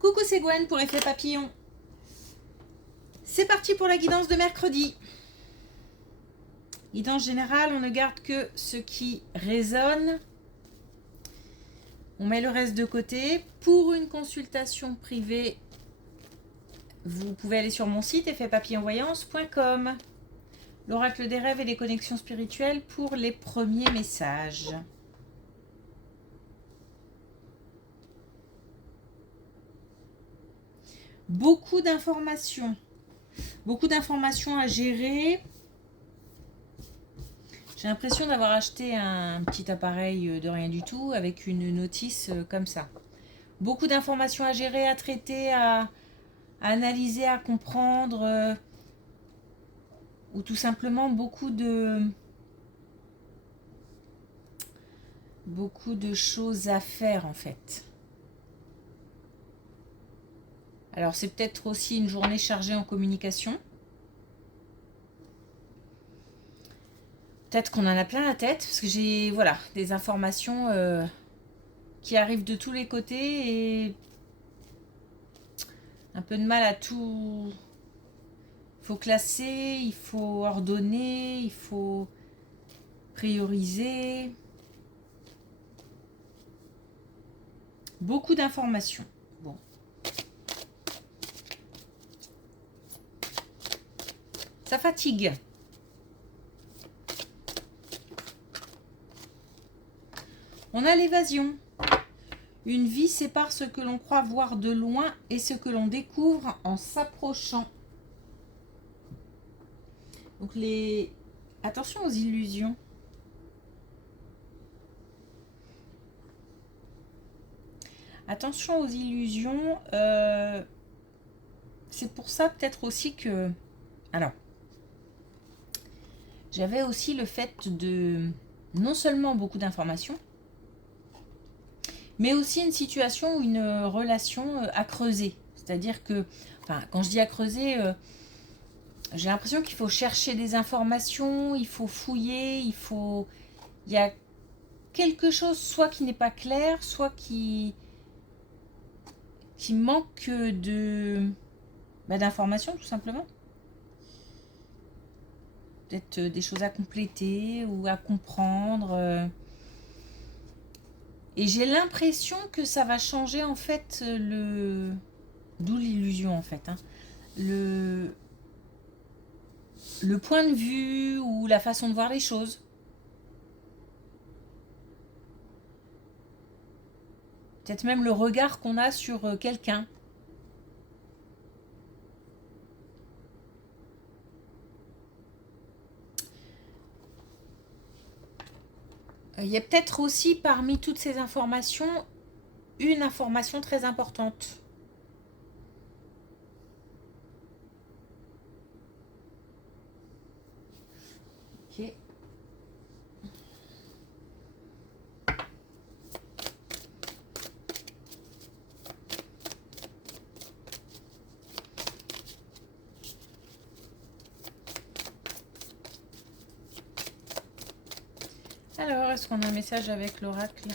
Coucou, c'est Gwen pour Effet Papillon. C'est parti pour la guidance de mercredi. Guidance générale, on ne garde que ce qui résonne. On met le reste de côté. Pour une consultation privée, vous pouvez aller sur mon site effetpapillonvoyance.com. L'oracle des rêves et des connexions spirituelles pour les premiers messages. Beaucoup d'informations à gérer. J'ai l'impression d'avoir acheté un petit appareil de rien du tout avec une notice comme ça. Beaucoup d'informations à gérer, à traiter, à analyser, à comprendre, ou tout simplement beaucoup de choses à faire en fait. Alors c'est peut-être aussi une journée chargée en communication. Peut-être qu'on en a plein la tête, parce que j'ai des informations qui arrivent de tous les côtés et un peu de mal à tout. Il faut classer, il faut ordonner, il faut prioriser. Beaucoup d'informations. Bon. Ça fatigue. On a l'évasion. Une vie sépare ce que l'on croit voir de loin et ce que l'on découvre en s'approchant. Donc attention aux illusions. Attention aux illusions. C'est pour ça peut-être aussi que... Alors, j'avais aussi le fait de... Non seulement beaucoup d'informations, mais aussi une situation ou une relation à creuser. C'est-à-dire que, quand je dis à creuser, j'ai l'impression qu'il faut chercher des informations, il faut fouiller, il y a quelque chose soit qui n'est pas clair, soit qui manque d'informations tout simplement. Peut-être des choses à compléter ou à comprendre. Et j'ai l'impression que ça va changer en fait d'où l'illusion en fait. Le point de vue ou la façon de voir les choses. Peut-être même le regard qu'on a sur quelqu'un. Il y a peut-être aussi parmi toutes ces informations une information très importante. Ok. Alors, est-ce qu'on a un message avec l'oracle?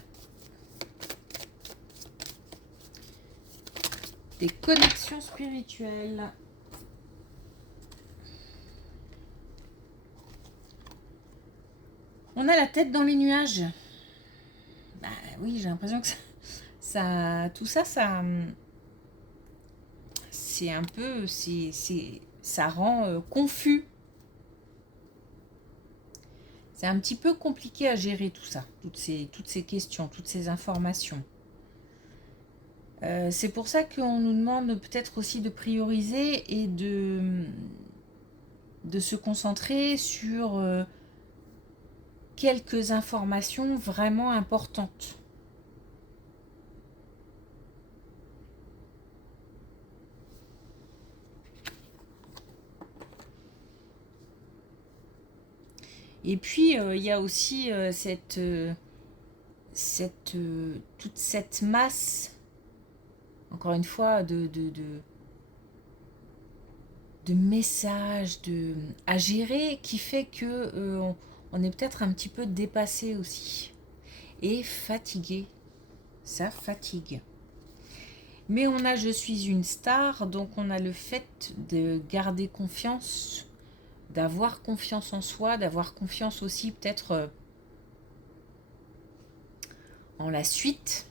Des connexions spirituelles. On a la tête dans les nuages. Bah oui, j'ai l'impression que tout ça, c'est un peu, ça rend confus. C'est un petit peu compliqué à gérer tout ça, toutes ces questions, toutes ces informations. C'est pour ça qu'on nous demande peut-être aussi de prioriser et de se concentrer sur quelques informations vraiment importantes. Et puis, il y a aussi toute cette masse, encore une fois, de messages à gérer qui fait que on est peut-être un petit peu dépassé aussi. Et fatigué. Ça fatigue. Mais on a je suis une star, donc on a le fait de garder confiance, d'avoir confiance en soi, d'avoir confiance aussi peut-être en la suite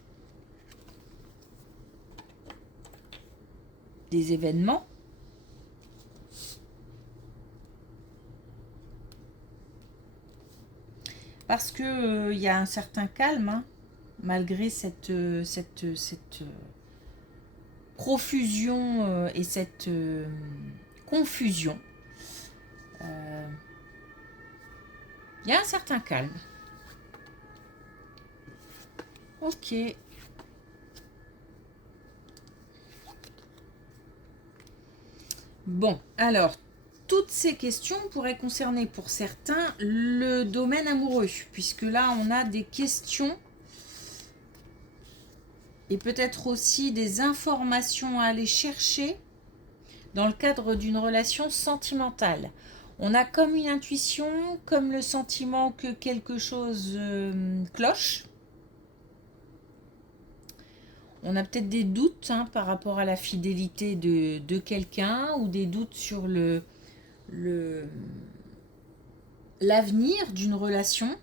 des événements. Parce que y a un certain calme, hein, malgré cette profusion et cette confusion. Il y a un certain calme. Ok. Bon, alors, toutes ces questions pourraient concerner pour certains le domaine amoureux, puisque là, on a des questions et peut-être aussi des informations à aller chercher dans le cadre d'une relation sentimentale. On a comme une intuition, comme le sentiment que quelque chose cloche. On a peut-être des doutes hein, par rapport à la fidélité de quelqu'un ou des doutes sur l'avenir d'une relation.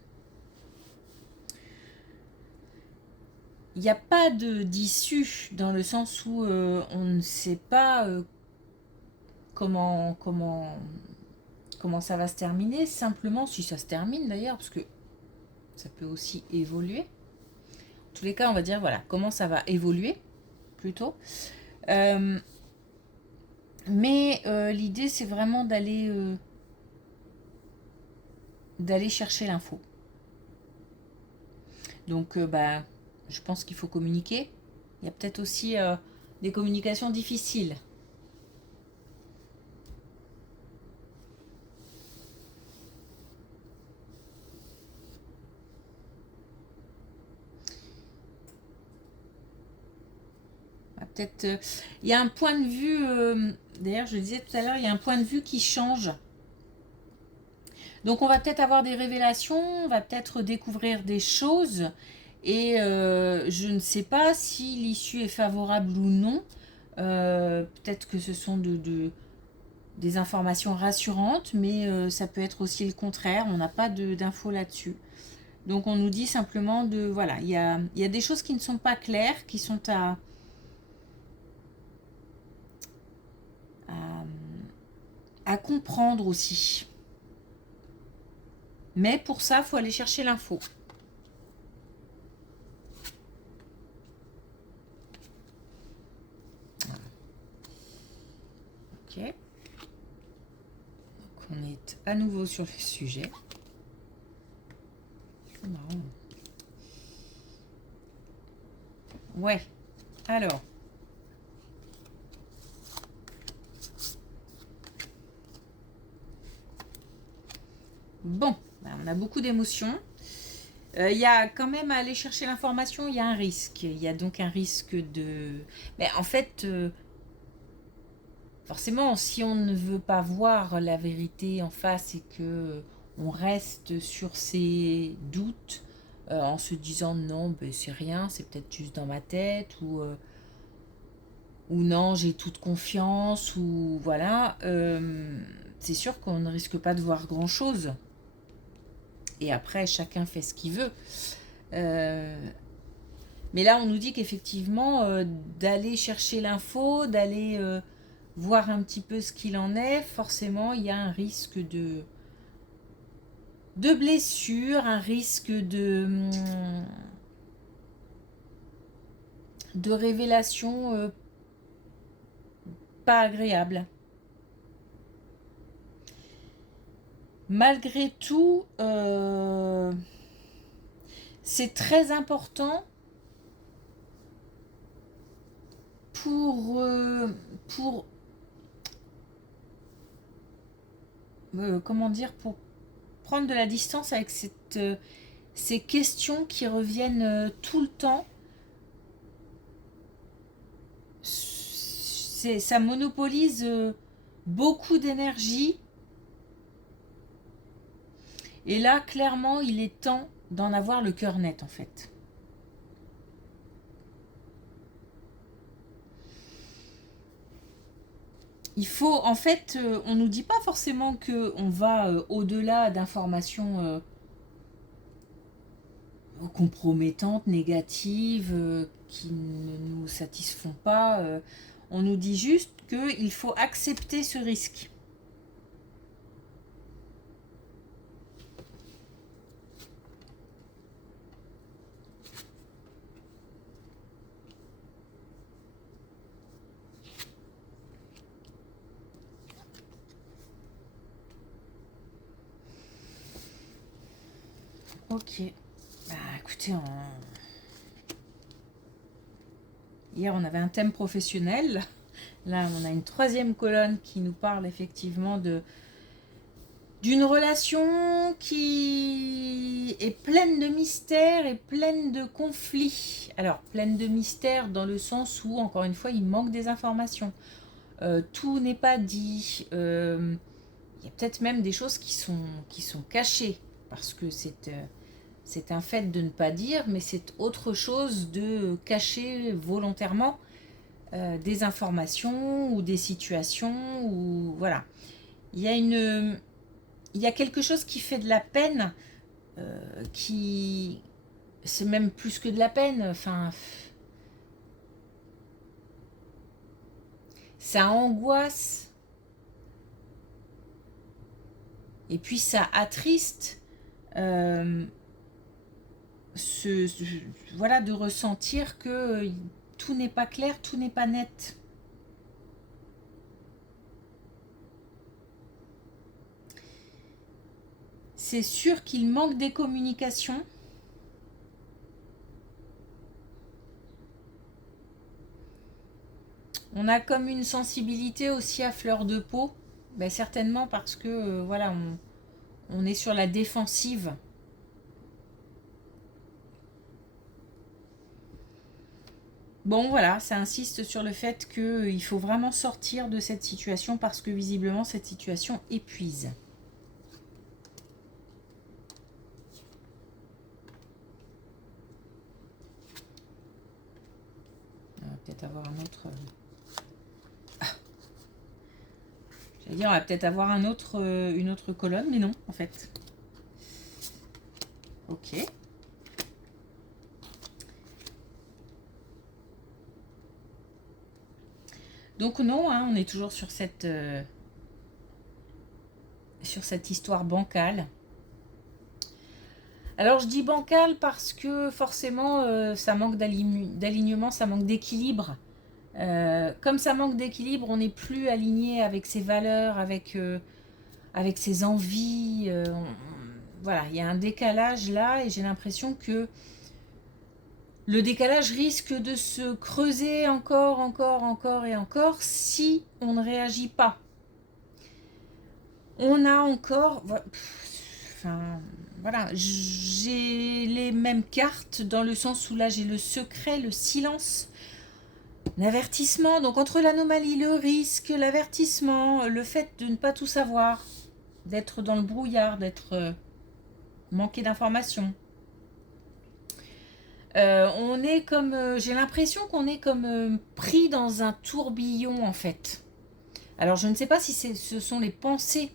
Il n'y a pas d'issue dans le sens où on ne sait pas comment ça va se terminer, simplement si ça se termine d'ailleurs, parce que ça peut aussi évoluer. En tous les cas, on va dire voilà comment ça va évoluer plutôt. Mais l'idée, c'est vraiment d'aller chercher l'info. Donc, je pense qu'il faut communiquer. Il y a peut-être aussi des communications difficiles. Peut-être, il y a un point de vue, d'ailleurs je le disais tout à l'heure, il y a un point de vue qui change. Donc on va peut-être avoir des révélations, on va peut-être découvrir des choses et je ne sais pas si l'issue est favorable ou non. Peut-être que ce sont des informations rassurantes, mais ça peut être aussi le contraire, on n'a pas d'infos là-dessus. Donc on nous dit simplement voilà, il y a des choses qui ne sont pas claires, qui sont à comprendre aussi. Mais pour ça, il faut aller chercher l'info. Ok. Donc on est à nouveau sur le sujet. C'est marrant. Ouais. Alors. Bon, on a beaucoup d'émotions. Il y a quand même à aller chercher l'information, il y a un risque. Il y a donc un risque de... Mais en fait, forcément, si on ne veut pas voir la vérité en face et que on reste sur ses doutes en se disant non, ben, c'est rien, c'est peut-être juste dans ma tête ou non, j'ai toute confiance ou voilà, c'est sûr qu'on ne risque pas de voir grand-chose. Et après, chacun fait ce qu'il veut. Mais là, on nous dit qu'effectivement, d'aller chercher l'info, d'aller voir un petit peu ce qu'il en est, forcément, il y a un risque de blessure, un risque de révélation pas agréable. Malgré tout, c'est très important pour comment dire, pour prendre de la distance avec ces questions qui reviennent tout le temps. Ça monopolise beaucoup d'énergie. Et là, clairement, il est temps d'en avoir le cœur net, en fait. il faut, en fait, on nous dit pas forcément que on va au-delà d'informations compromettantes, négatives, qui ne nous satisfont pas. On nous dit juste qu'il faut accepter ce risque. Ok. Bah écoutez, hier on avait un thème professionnel. Là on a une troisième colonne qui nous parle effectivement d'une relation qui est pleine de mystères et pleine de conflits. Alors, pleine de mystères dans le sens où, encore une fois, il manque des informations. Tout n'est pas dit. Il y a peut-être même des choses qui sont cachées, parce que c'est un fait de ne pas dire, mais c'est autre chose de cacher volontairement des informations ou des situations. Ou voilà. Il y a il y a quelque chose qui fait de la peine, qui... C'est même plus que de la peine, enfin... Ça angoisse, et puis ça attriste, euh, ce, voilà, de ressentir que tout n'est pas clair, tout n'est pas net. C'est sûr qu'il manque des communications. On a comme une sensibilité aussi à fleur de peau. Ben, certainement parce que voilà, on est sur la défensive. Bon voilà, ça insiste sur le fait qu'il faut vraiment sortir de cette situation parce que visiblement cette situation épuise. On va peut-être avoir un autre... J'allais dire, on va peut-être avoir une autre colonne, mais non, en fait. Ok. Donc non, hein, on est toujours sur cette histoire bancale. Alors je dis bancale parce que forcément ça manque d'alignement, ça manque d'équilibre. Comme ça manque d'équilibre, on n'est plus aligné avec ses valeurs, avec ses envies. Voilà, il y a un décalage là et j'ai l'impression que le décalage risque de se creuser encore, encore et encore si on ne réagit pas. On a encore... Enfin, voilà, j'ai les mêmes cartes dans le sens où là j'ai le secret, le silence, l'avertissement. Donc entre l'anomalie, le risque, l'avertissement, le fait de ne pas tout savoir, d'être dans le brouillard, d'être manqué d'informations. On est comme, j'ai l'impression qu'on est comme pris dans un tourbillon en fait. Alors je ne sais pas si ce sont les pensées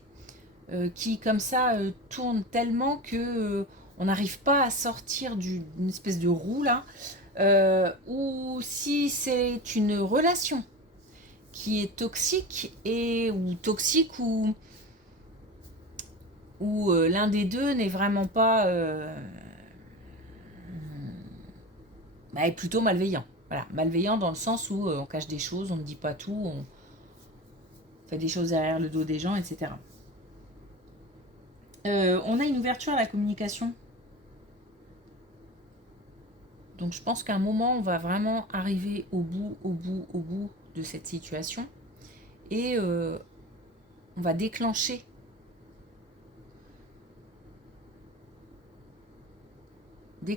qui comme ça tournent tellement que on n'arrive pas à sortir d'une espèce de roue là, ou si c'est une relation qui est toxique ou l'un des deux n'est vraiment pas est plutôt malveillant. Voilà, malveillant dans le sens où on cache des choses, on ne dit pas tout, on fait des choses derrière le dos des gens, etc. On a une ouverture à la communication. Donc je pense qu'à un moment, on va vraiment arriver au bout de cette situation. Et on va déclencher des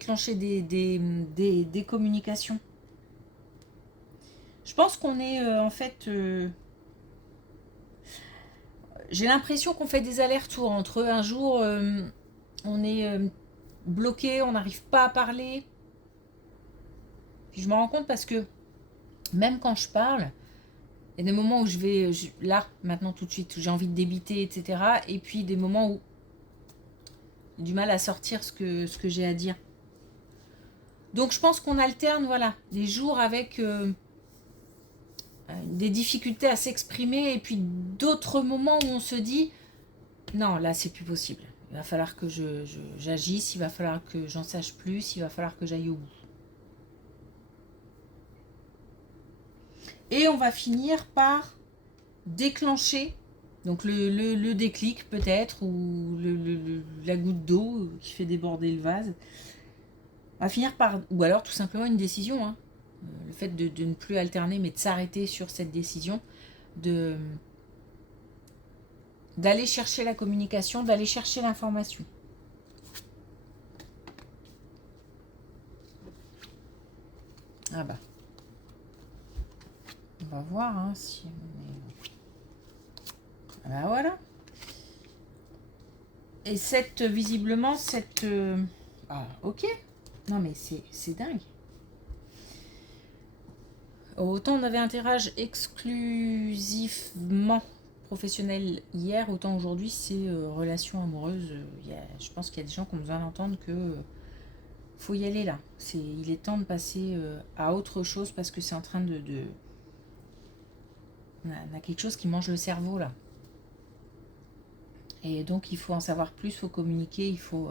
communications. Je pense qu'on est en fait... j'ai l'impression qu'on fait des allers-retours entre un jour, on est bloqué, on n'arrive pas à parler. Puis je me rends compte parce que même quand je parle, Il y a des moments où là, maintenant, tout de suite, où j'ai envie de débiter, etc. Et puis des moments où j'ai du mal à sortir ce que j'ai à dire. Donc je pense qu'on alterne, voilà, des jours avec des difficultés à s'exprimer et puis d'autres moments où on se dit non, là c'est plus possible. Il va falloir que j'agisse, il va falloir que j'en sache plus, il va falloir que j'aille au bout. Et on va finir par déclencher donc le déclic peut-être, ou la goutte d'eau qui fait déborder le vase. On va finir par, ou alors tout simplement une décision, hein. Le fait de ne plus alterner mais de s'arrêter sur cette décision, d'aller chercher la communication, d'aller chercher l'information. Ah bah. On va voir hein, si on est... Ah bah voilà. Et visiblement, Ah, ok. Non mais c'est dingue. Autant on avait un tirage exclusivement professionnel hier, autant aujourd'hui c'est relation amoureuse. Je pense qu'il y a des gens qui ont besoin d'entendre que faut y aller là. Il est temps de passer à autre chose parce que c'est en train de... On a quelque chose qui mange le cerveau là. Et donc il faut en savoir plus, il faut communiquer, il faut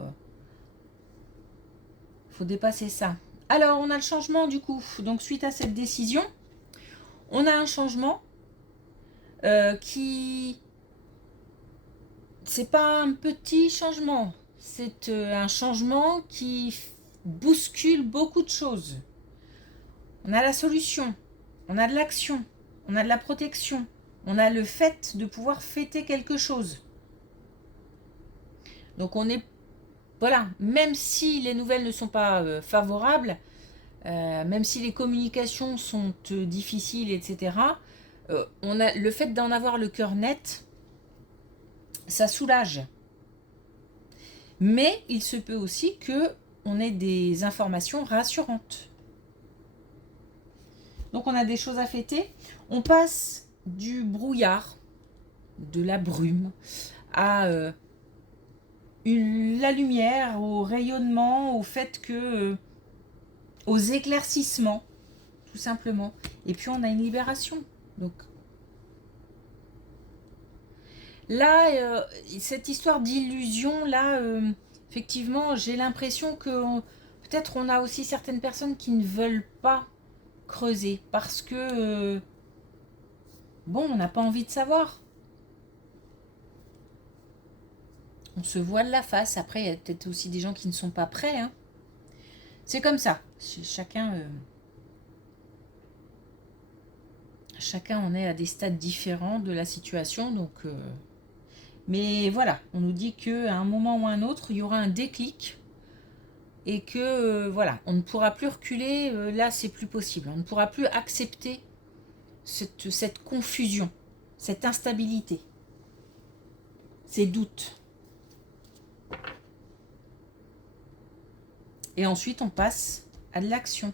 dépasser ça. Alors on a le changement du coup. Donc suite à cette décision, on a un changement qui... C'est pas un petit changement, c'est un changement qui bouscule beaucoup de choses. On a la solution, on a de l'action, on a de la protection, on a le fait de pouvoir fêter quelque chose. Donc on est... Voilà, même si les nouvelles ne sont pas favorables, même si les communications sont difficiles, etc., on a le fait d'en avoir le cœur net, ça soulage. Mais il se peut aussi qu'on ait des informations rassurantes. Donc on a des choses à fêter. On passe du brouillard, de la brume, à la lumière, au rayonnement, au fait que... aux éclaircissements, tout simplement. Et puis on a une libération. Donc là, cette histoire d'illusion, là, effectivement, j'ai l'impression que peut-être on a aussi certaines personnes qui ne veulent pas creuser parce que, bon, on n'a pas envie de savoir. On se voile la face. Après, il y a peut-être aussi des gens qui ne sont pas prêts. Hein. C'est comme ça. Chacun en est à des stades différents de la situation. Donc, mais voilà, on nous dit qu'à un moment ou à un autre, il y aura un déclic. Et que, voilà, on ne pourra plus reculer. Là, c'est plus possible. On ne pourra plus accepter cette confusion, cette instabilité, ces doutes. Et ensuite, on passe à de l'action.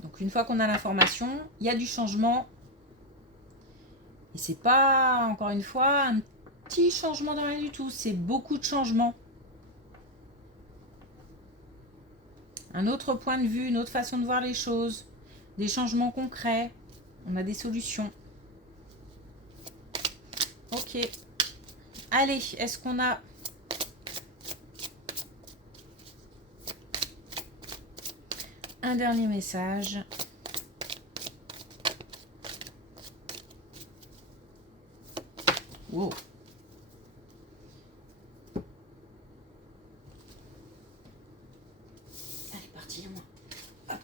Donc, une fois qu'on a l'information, il y a du changement. Et c'est pas, encore une fois, un petit changement de rien du tout. C'est beaucoup de changements. Un autre point de vue, une autre façon de voir les choses. Des changements concrets. On a des solutions. Ok. Allez, est-ce qu'on a... un dernier message. Wow. Allez, parti, moi. Hop.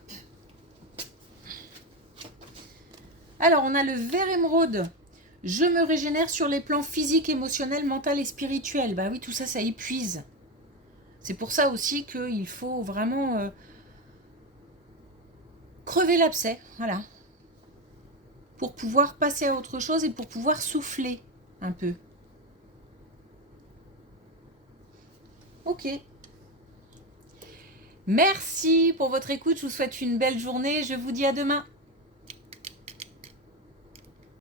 Alors, on a le vert émeraude. Je me régénère sur les plans physiques, émotionnels, mental et spirituel. Bah oui, tout ça, ça épuise. C'est pour ça aussi qu'il faut vraiment crever l'abcès, voilà. Pour pouvoir passer à autre chose et pour pouvoir souffler un peu. Ok. Merci pour votre écoute, je vous souhaite une belle journée, je vous dis à demain.